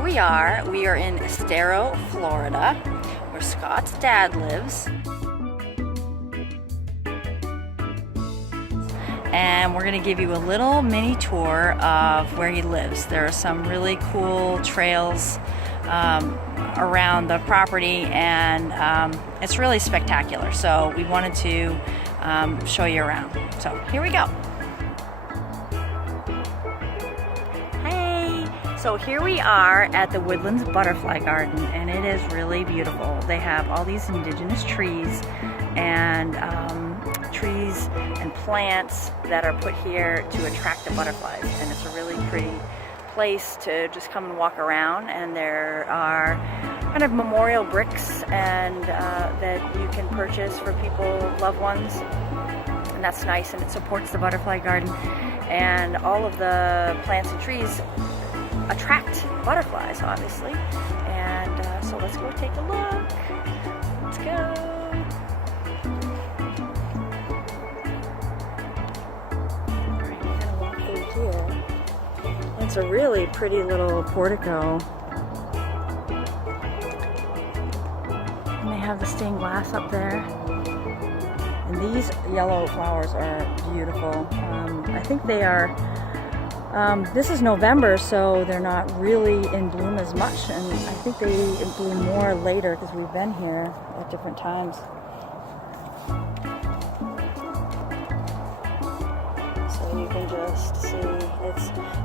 here we are. We are in Estero, Florida, where Scott's dad lives. And we're going to give you a little mini tour of where he lives. There are some really cool trails around the property, and it's really spectacular. So we wanted to show you around. So here we go. Hey! So here we are at the Woodlands Butterfly Garden, and it is really beautiful. They have all these indigenous trees and plants that are put here to attract the butterflies, and it's a really pretty place to just come and walk around. And there are kind of memorial bricks and that you can purchase for people, loved ones, and that's nice, and it supports the butterfly garden. And all of the plants and trees attract butterflies, obviously. And so let's go take a look. Let's go. It's a really pretty little portico. And they have the stained glass up there. And these yellow flowers are beautiful. I think they are, this is November, so they're not really in bloom as much. And I think they bloom more later because we've been here at different times. So you can just see,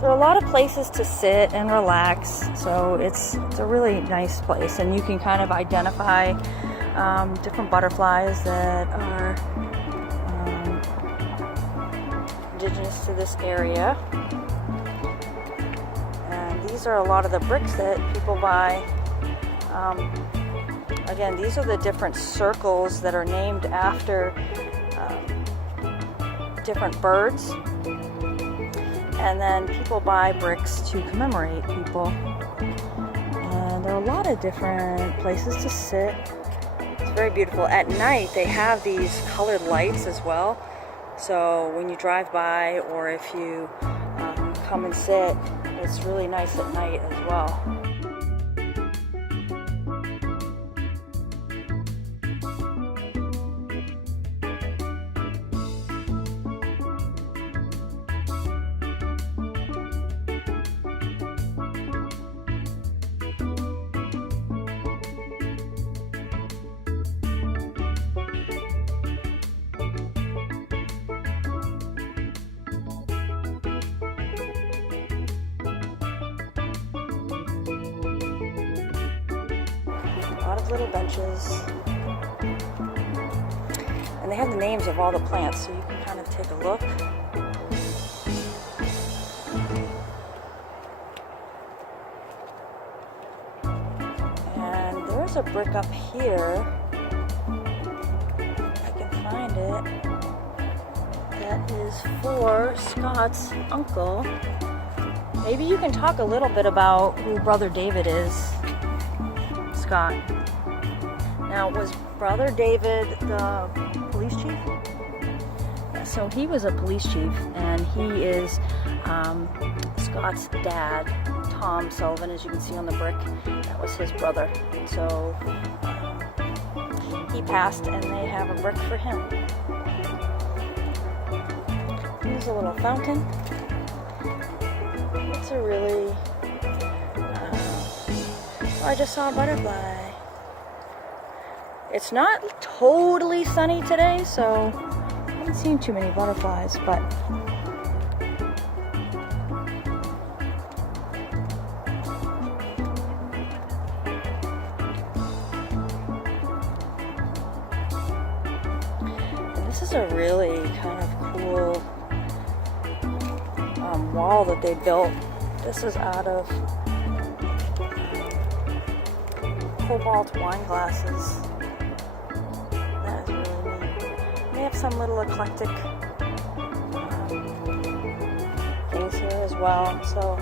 there are a lot of places to sit and relax, so it's a really nice place, and you can kind of identify different butterflies that are indigenous to this area. And these are a lot of the bricks that people buy. Again, these are the different circles that are named after different birds. And then people buy bricks to commemorate people. And there are a lot of different places to sit. It's very beautiful. At night, they have these colored lights as well. So when you drive by, or if you come and sit, it's really nice at night as well. A lot of little benches, and they have the names of all the plants, so you can kind of take a look. And there's a brick up here, if I can find it, that is for Scott's uncle. Maybe you can talk a little bit about who Brother David is. Scott. Now, was Brother David the police chief? Yeah, so he was a police chief, and he is Scott's dad, Tom Sullivan, as you can see on the brick. That was his brother. And so he passed, and they have a brick for him. Here's a little fountain. It's a really I just saw a butterfly. It's not totally sunny today, so I haven't seen too many butterflies, but and this is a really kind of cool wall that they built. This is out of cobalt wine glasses. That is really neat. They have some little eclectic things here as well. So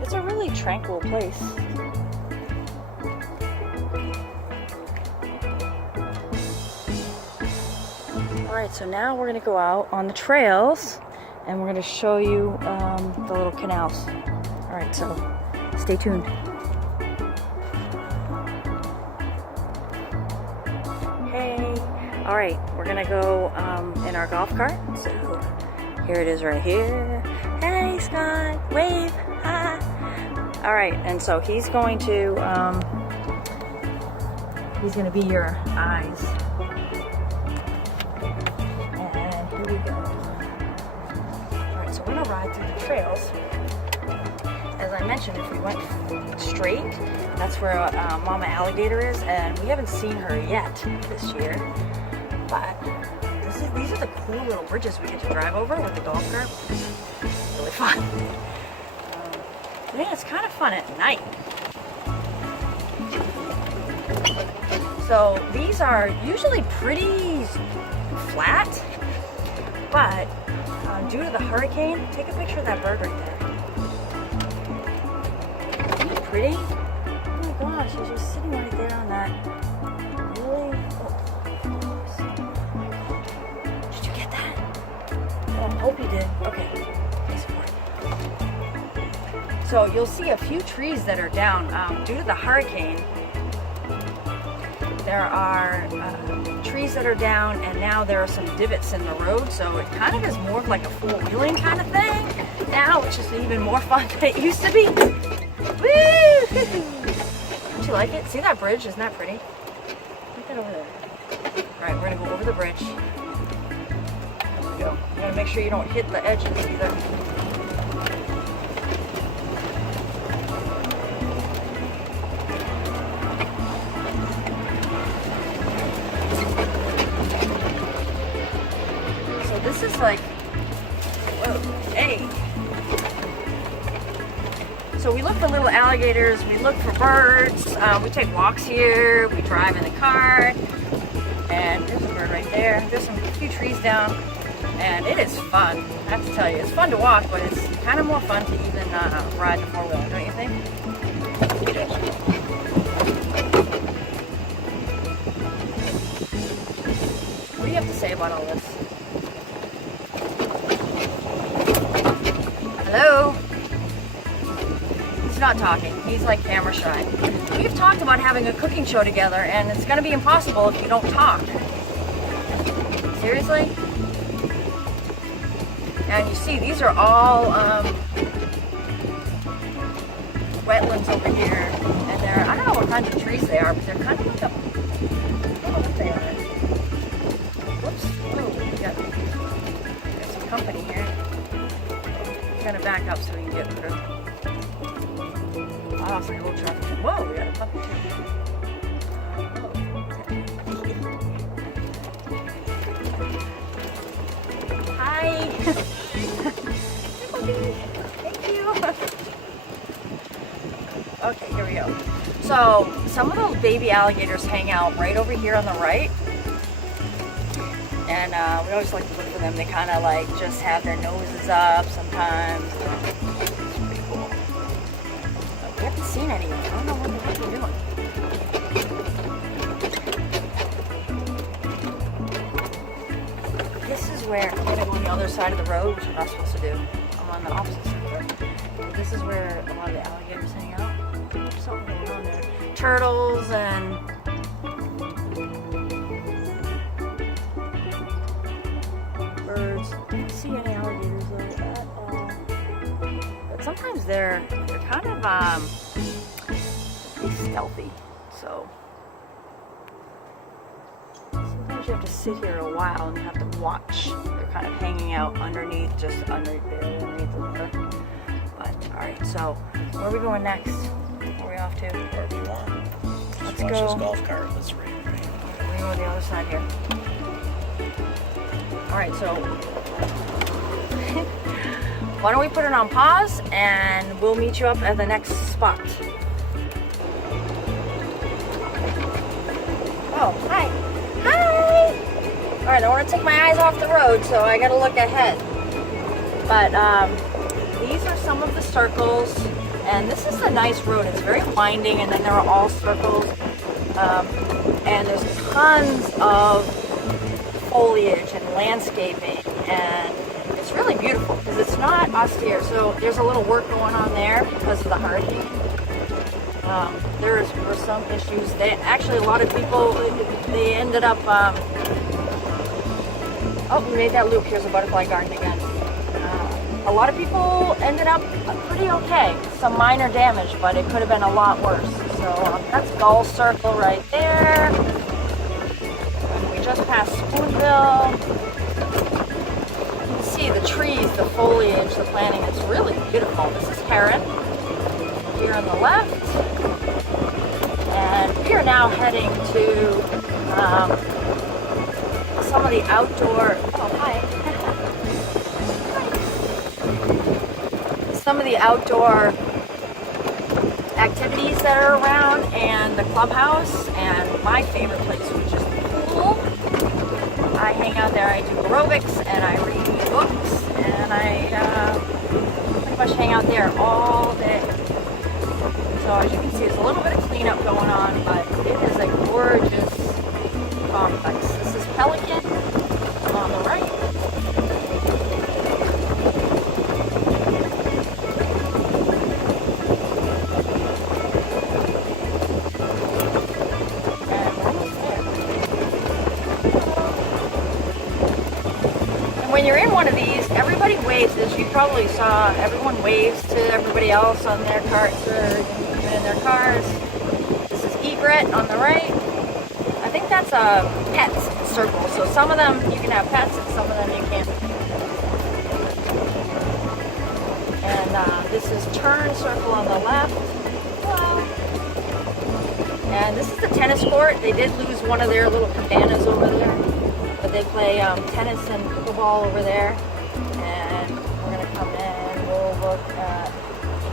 it's a really tranquil place. Alright, so now we're going to go out on the trails and we're going to show you the little canals. Alright, so stay tuned. All right, we're gonna go in our golf cart. So here it is right here. Hey, Scott, wave, hi. All right, and so he's going to be your eyes. And here we go. All right, so we're gonna ride through the trails. As I mentioned, if we went straight, that's where Mama Alligator is, and we haven't seen her yet this year. But these are the cool little bridges we get to drive over with the golf cart. It's really fun. Yeah, it's kind of fun at night. So these are usually pretty flat, but due to the hurricane, take a picture of that bird right there. Isn't it pretty? Oh my gosh, she's just sitting right there on that. Really? Oh. Did you get that? Oh, I hope you did. Okay. So you'll see a few trees that are down due to the hurricane. There are trees that are down, and now there are some divots in the road, so it kind of is more of like a four-wheeling kind of thing now, which is even more fun than it used to be. Woo! Don't you like it? See that bridge? Isn't that pretty? Look at over there. All right, we're gonna go over the bridge. There we go. You gotta make sure you don't hit the edges either. This is like, whoa, hey. So we look for little alligators, we look for birds, we take walks here, we drive in the car, and there's a bird right there. There's a few trees down, and it is fun. I have to tell you, it's fun to walk, but it's kind of more fun to even ride the four-wheeler, don't you think? What do you have to say about all this? Hello? He's not talking. He's like camera shy. We've talked about having a cooking show together, and it's going to be impossible if you don't talk. Seriously? And you see, these are all wetlands over here, and they're, I don't know what kinds of trees they are, but they're kind of like a, I don't know what they are. Whoops. Oh, we got some company here. I'm gonna back up so we can get through. Oh, it's like a little traffic. Whoa, we got a puppy. Hi. Thank you. Okay, here we go. So, some of those baby alligators hang out right over here on the right. And we always like to look for them. They kind of like just have their noses up sometimes. It's pretty cool. But we haven't seen any. I don't know what the heck they're doing. This is where I'm gonna go on the other side of the road, which I'm not supposed to do. I'm on the opposite side of the road. This is where a lot of the alligators hang out. There's something going on there. Turtles and birds. I don't see any alligators though at all. But sometimes they're kind of pretty stealthy. So sometimes you have to sit here a while and you have to watch. They're kind of hanging out underneath, just underneath the water. But all right, so where are we going next? Where are we off to? Wherever you want. Let's watch go. this golf cart. Let's read. We're going to the other side here. All right, so why don't we put it on pause and we'll meet you up at the next spot. Oh, hi. Hi! All right, I want to take my eyes off the road, so I got to look ahead. But these are some of the circles, and this is a nice road. It's very winding, and then there are all circles. And there's tons of foliage and landscaping, and it's really beautiful because it's not austere. So there's a little work going on there because of the hurricane. There were some issues. Actually, a lot of people, they ended up Oh, we made that loop. Here's a butterfly garden again. A lot of people ended up pretty okay. Some minor damage, but it could have been a lot worse. So that's Gull Circle right there. And we just passed Spoonville. You can see the trees, the foliage, the planting. It's really beautiful. This is Heron here on the left. And we are now heading to some of the outdoor, some of the outdoor activities that are around and the clubhouse, and my favorite place, which is the pool. I hang out there, I do aerobics, and I read books, and I pretty much hang out there all day. So as you can see, there's a little bit of cleanup going on, but it is a gorgeous complex. This is Pelican on the right. And we're almost there. And when you're in one of these, everybody waves. As you probably saw, everyone waves to everybody else on their carts or in their cars. This is Egret on the right. I think that's a pets circle. So some of them you can have pets and some of them you can't. And this is Turn Circle on the left. Hello. And this is the tennis court. They did lose one of their little cabanas over there, but they play tennis and pickleball over there. And we're gonna come in. We'll look at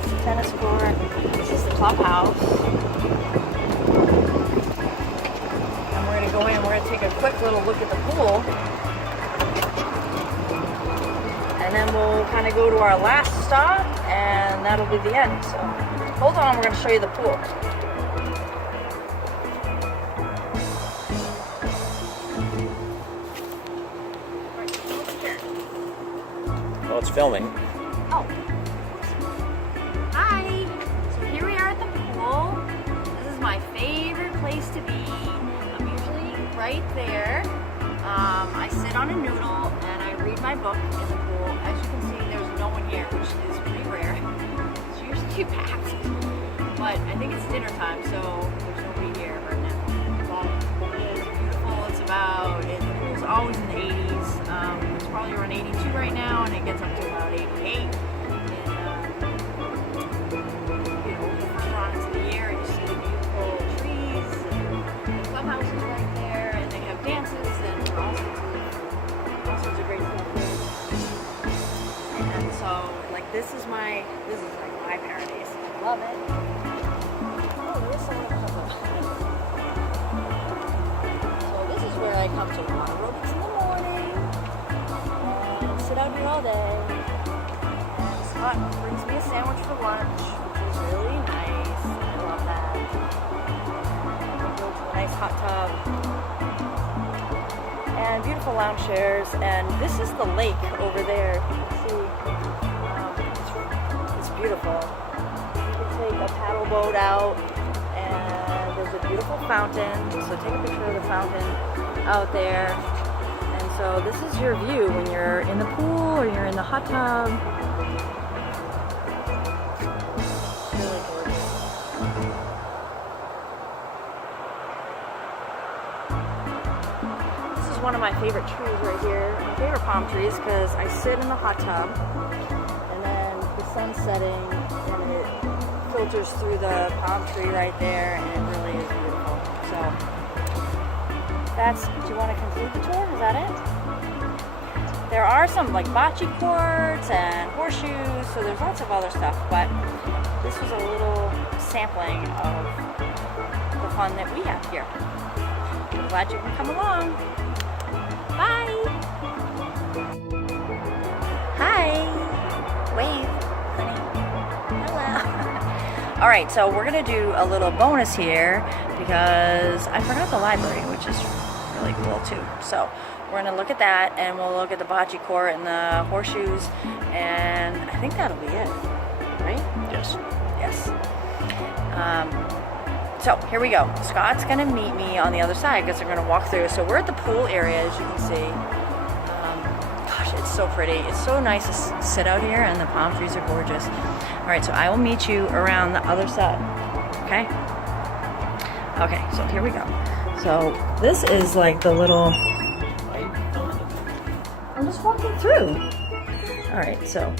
the tennis court. This is the clubhouse. Go in, we're going to take a quick little look at the pool, and then we'll kind of go to our last stop, and that'll be the end. So hold on, we're going to show you the pool. Oh, it's filming. Oh, hi. So here we are at the pool. This is my favorite place to be. Right there. I sit on a noodle and I read my book in the pool. As you can see, there's no one here, which is pretty rare. It's usually packed. But I think it's dinner time, so there's nobody here right now. But it is beautiful. It's about, the pool's always in the 80s. It's probably around 82 right now, and it gets up to about 88. And, further on into the year, you see the beautiful trees and the clubhouse is right there. Dances and all sorts of great stuff here. And so, like, this is like my paradise. I love it. Oh, there is someone up there. So this is where I come to run aerobics in the morning and sit out here all day. And Scott brings me a sandwich for lunch, which is really nice. I love that. Go to a nice hot tub. And beautiful lounge chairs, and this is the lake over there. You can see it's beautiful. You can take a paddle boat out, and there's a beautiful fountain. So take a picture of the fountain out there. And so this is your view when you're in the pool or you're in the hot tub. Really gorgeous. One of my favorite trees right here, my favorite palm trees, because I sit in the hot tub and then the sun's setting and it filters through the palm tree right there, and it really is beautiful. So that's, do you want to conclude the tour? Is that it? There are some like bocce courts and horseshoes, so there's lots of other stuff, but this was a little sampling of the fun that we have here. I'm glad you can come along. Bye! Hi! Wave, honey. Hello! Alright, so we're going to do a little bonus here because I forgot the library, which is really cool too. So we're going to look at that, and we'll look at the bocce court and the horseshoes, and I think that'll be it. Right? Yes. Yes. So here we go. Scott's going to meet me on the other side because we're going to walk through. So we're at the pool area, as you can see. so pretty. It's so nice to sit out here, and the palm trees are gorgeous. All right, so I will meet you around the other side, okay? Okay, so here we go. So this is like the little... I'm just walking through. All right, so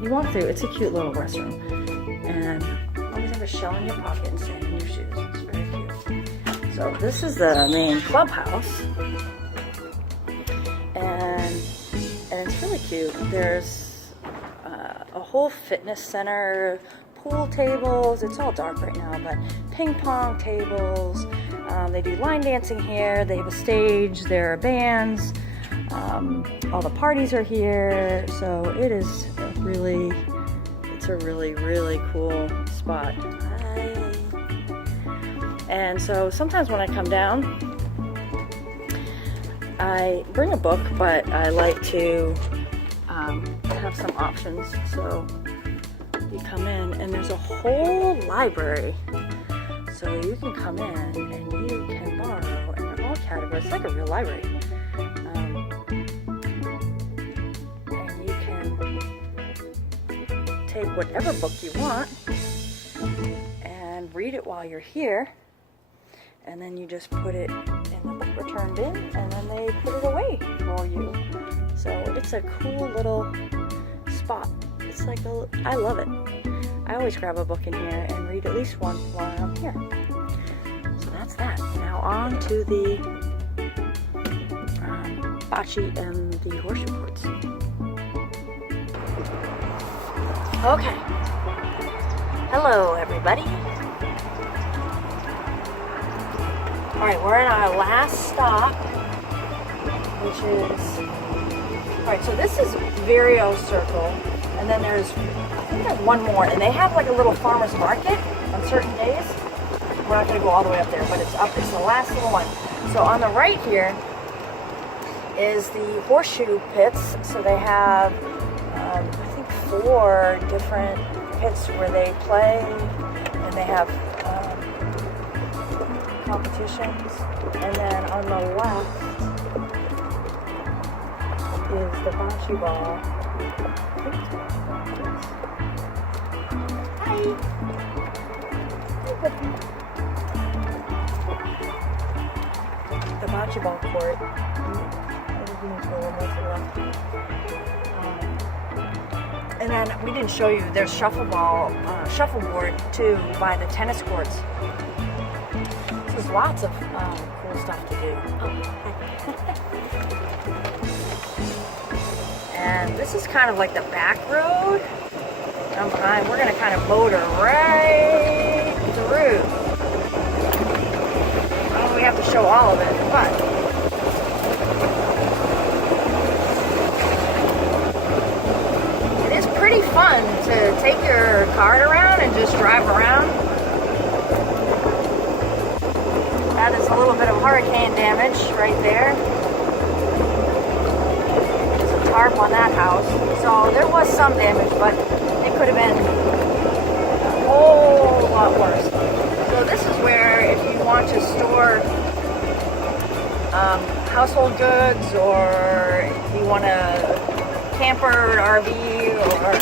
you walk through. It's a cute little restroom. And always have a shell in your pocket and sand in your shoes. It's very cute. So this is the main clubhouse. And it's really cute. There's a whole fitness center, pool tables. It's all dark right now, but ping pong tables. They do line dancing here. They have a stage. There are bands. All the parties are here. So it's a really, really cool spot. Hi. And so sometimes when I come down, I bring a book, but I like to have some options. So you come in and there's a whole library. So you can come in and you can borrow, and they're all categories. It's like a real library. And you can take whatever book you want and read it while you're here. And then you just put it in the book return bin, and then they put it away for you. So it's a cool little spot. It's like I love it. I always grab a book in here and read at least one while I'm here. So that's that. Now on to the bocce and the horseshoe courts. Okay. Hello, everybody. All right, we're at our last stop, which is, all right, so this is Vireo Circle, and then I think there's one more, and they have like a little farmer's market on certain days. We're not gonna go all the way up there, but it's the last little one. So on the right here is the horseshoe pits. So they have, I think 4 different pits where they play, and they have competitions. And then on the left is the bocce ball. Hi. The bocce ball court. And then we didn't show you, there's shuffleboard too by the tennis courts. There's lots of cool stuff to do. And this is kind of like the back road. We're going to kind of motor right through. I don't know, we have to show all of it, but it is pretty fun to take your cart around and just drive around. That is a little bit of hurricane damage right there. There's a tarp on that house. So there was some damage, but it could have been a whole lot worse. So this is where if you want to store household goods, or if you want a camper, RV, or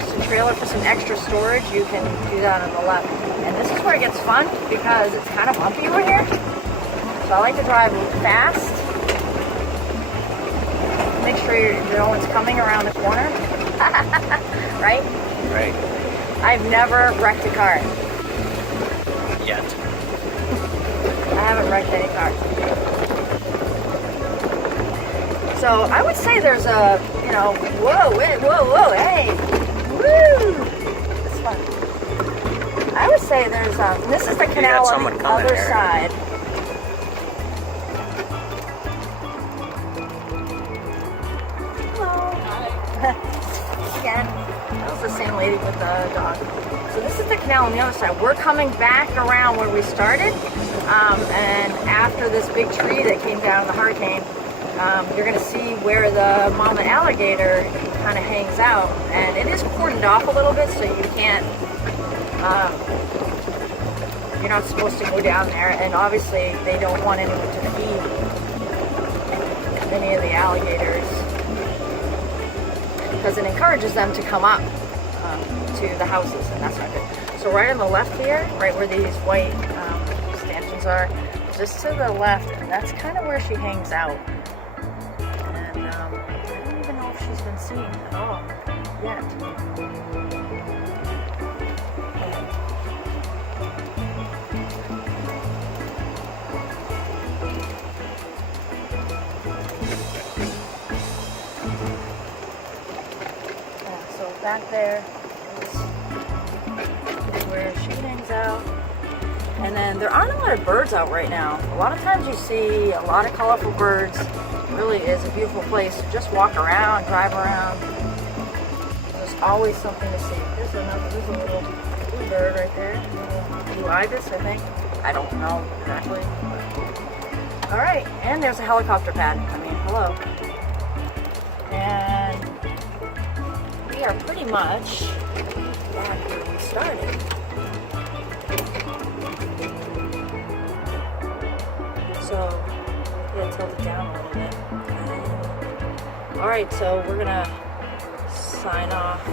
just a trailer for some extra storage, you can do that on the left. And this is where it gets fun because it's kind of bumpy over here. So I like to drive fast. Make sure no one's coming around the corner. Right? Right. I've never wrecked a car. Yet. I haven't wrecked any car. So I would say there's a, whoa, hey, woo! It's fun. I would say there's this is the canal on the other side. Hello. Hi. Again, that was the same lady with the dog. So this is the canal on the other side. We're coming back around where we started, and after this big tree that came down in the hurricane, you're going to see where the mama alligator kind of hangs out, and it is cordoned off a little bit, so you can't. You're not supposed to go down there, and obviously they don't want anyone to feed any of the alligators. because it encourages them to come up to the houses, and that's not good. So right on the left here, right where these white stanchions are, just to the left, and that's kind of where she hangs out. And I don't even know if she's been seen at all yet. So back there is where she hangs out. And then there aren't a lot of birds out right now. A lot of times you see a lot of colorful birds. It really is a beautiful place to just walk around, drive around. There's always something to see. There's a little blue bird right there. Blue ibis, I think. I don't know exactly. All right, and there's a helicopter pad. I mean, hello. And we are pretty much back where we started. So, yeah, tilt it down a little bit. Okay. Alright, so we're gonna sign off.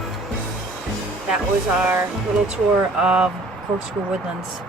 That was our little tour of Corkscrew Woodlands.